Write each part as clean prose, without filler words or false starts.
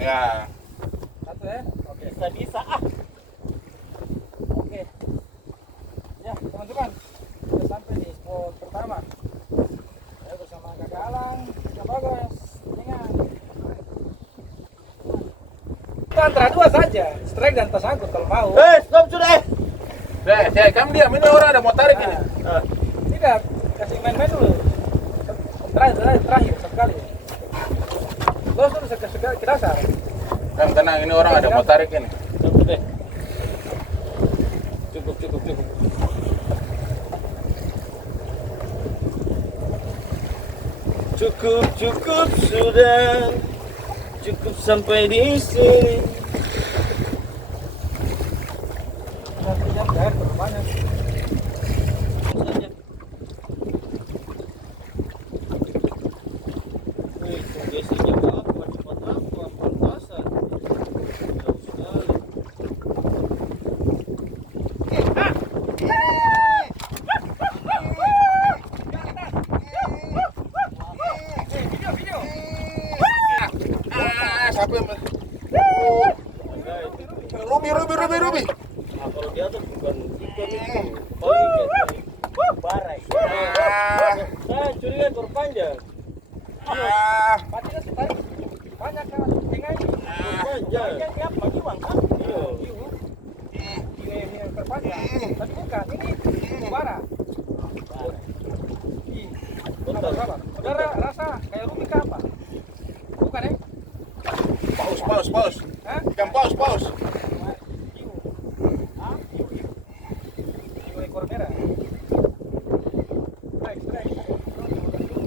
Ya. Satu ya. Oke. Bisa Oke. Ya, teman-teman. Kita sampai di spot pertama. Saya bersama Kakak Alang, Kakak Bagas, dengan kita antara dua saja, strike dan tersangkut kalau mau. Stop sudah. Kamu diam, ini orang ada mau tarik ini. Tidak, kasih main-main dulu. Terakhir sekali. Terus sekali ke dasar. Kamu tenang, ini orang ada mau tarik ini. Cukup. Cukup sudah. Cukup sampai di sini. Nanti jam air terlalu banyak. Siapa yang Ruby. Kalau dia tuh bukan ikan itu, barai. Saya curiga ekor panjang. Patinya ditarik banyak kan, tengah ini. Panjang. Yang bagi uang kan? Iya. Ini yang terpanjang. Tapi bukan, ini bara. Sabar. Saudara rasa kayak Ruby apa? Bukan ya? Paus. Hah? Ikan paus. Hiu ekor merah. Strike.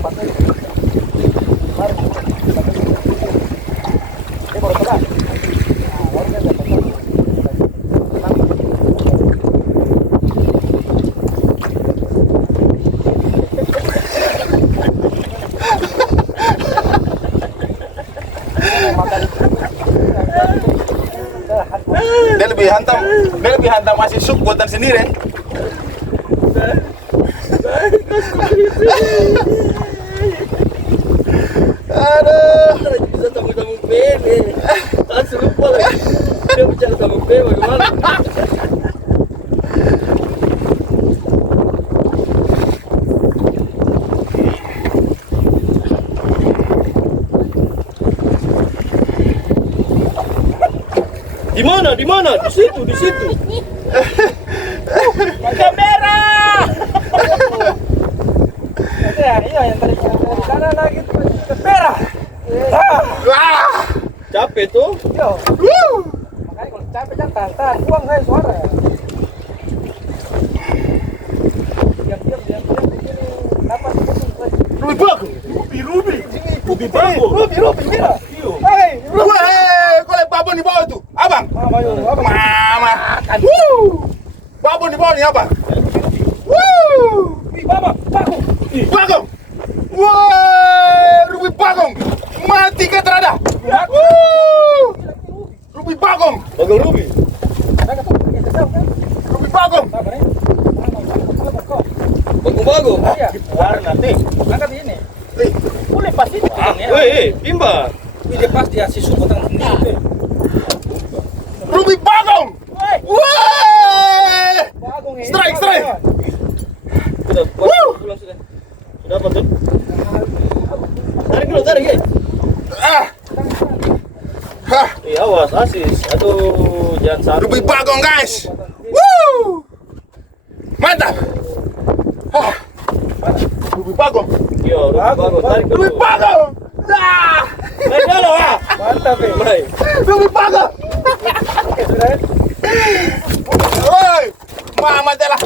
Pantai. Mari. Ini baru pegang. Nah, baru dia dapat. Dia lebih hantam masih suk buatan sendiri. Aduh, Bisa tamu-tamu pele. Langsung lupa lagi. Dia bicara sama pele bagaimana? Di mana? Di situ. Kamera. Iya yang tadi sana lagi kamera. Capek tuh. Yo. Makanya kalau capek jangan tahan, buang saya suara. Diam begini. Apa Ruby bagus. Ruby mira. Hei, Kau lihat babon di bawah itu, abang. abang. Mama. Babon di bawah ini apa? Bagong. Wah, Ruby bagong. Mati ke terada. Ruby bagong. Bagong Ruby. Ruby bagong. Bagong. Iya. Warna nih. Angkat ini. Boleh pasti. Timba. Ini dia pas dia si sumbutan sendiri. Ruby bagong. Wah. Bagong ini. Strike. Sudah, pulang sudah. Sudah apa tuh? Tarik ya. Awas, asis. Aduh, jangan sampai. Ruby bagong, guys. Mantap. Ruby bagong. Yo, Ruby tarik dulu. Ruby bagong. Naik dulu, Mantap ya. Baik. Ruby bagong. Oke, sudah. Woi, mama telah.